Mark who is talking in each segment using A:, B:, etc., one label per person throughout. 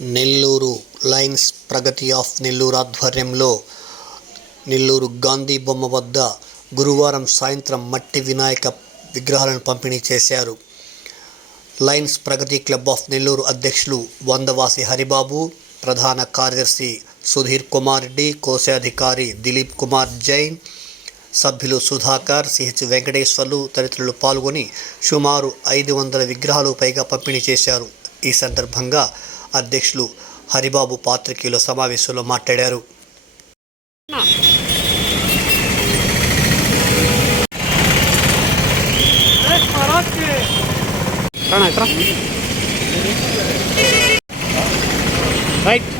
A: Nellore Lions Pragati of Nellore ఆధ్వర్యంలో నెల్లూరు గాంధీ బొమ్మ వద్ద గురువారం సాయంత్రం మట్టి వినాయక విగ్రహాలను పంపిణీ చేశారు. Lions Pragati club of Nellore అధ్యక్షులు వందవాసి హరిబాబు ప్రధాన కార్యదర్శి సుధీర్ కుమార్ రెడ్డి కోశాధికారి దిలీప్ కుమార్ జైన్ సభ్యులు సుధాకర్ సిహెచ్ వెంకటేశ్వర్లు తదితరులు పాల్గొని సుమారు ఐదు వందల విగ్రహాలు పైగా పంపిణీ చేశారు. ఈ సందర్భంగా అధ్యక్షులు హరిబాబు పాత్రికేయుల సమావేశంలో మాట్లాడారు. రైట్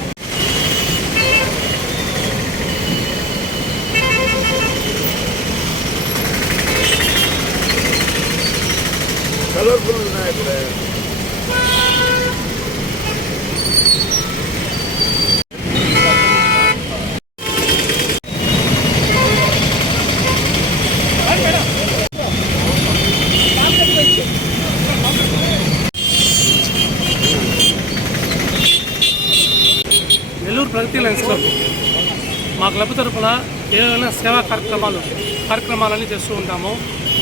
B: కలర్ఫుల్ ఉన్నాయి ఇక్కడ
C: నెల్లూరు ప్రగతి లైన్స్ క్లబ్. మా క్లబ్ తరఫున ఏదైనా సేవా కార్యక్రమాలు కార్యక్రమాలన్నీ చేస్తూ ఉంటాము.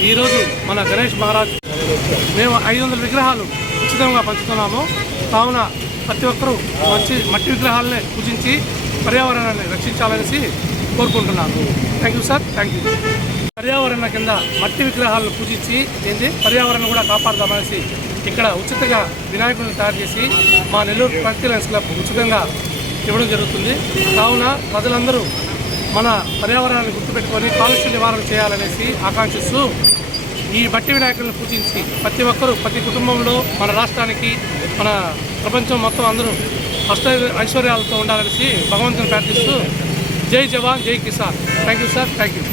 C: ఈరోజు మన గణేష్ మహారాజ్ మేము ఐదు వందల విగ్రహాలు ఉచితంగా పంచుతున్నాము. కావున ప్రతి ఒక్కరూ మంచి మట్టి విగ్రహాలనే పూజించి పర్యావరణాన్ని రక్షించాలనేసి కోరుకుంటున్నాను thank you sir thank you పర్యావరణ కింద మట్టి విగ్రహాలను పూజించి ఏంటి పర్యావరణం కూడా కాపాడదామనేసి ఇక్కడ ఉచితంగా వినాయకుడిని తయారు చేసి మా నెల్లూరు ప్రగతి లైన్స్ క్లబ్ ఉచితంగా ఇవ్వడం జరుగుతుంది. కావున ప్రజలందరూ మన పర్యావరణాన్ని గుర్తుపెట్టుకొని కాలుష్య నివారణ చేయాలనేసి ఆకాంక్షిస్తూ ఈ మట్టి వినాయకులను పూజించి ప్రతి ఒక్కరూ ప్రతి కుటుంబంలో మన రాష్ట్రానికి మన ప్రపంచం మొత్తం అందరూ అష్ట ఐశ్వర్యాలతో ఉండాలనేసి భగవంతుని ప్రార్థిస్తూ జై జవాన్ జై Kisan. Thank you sir thank you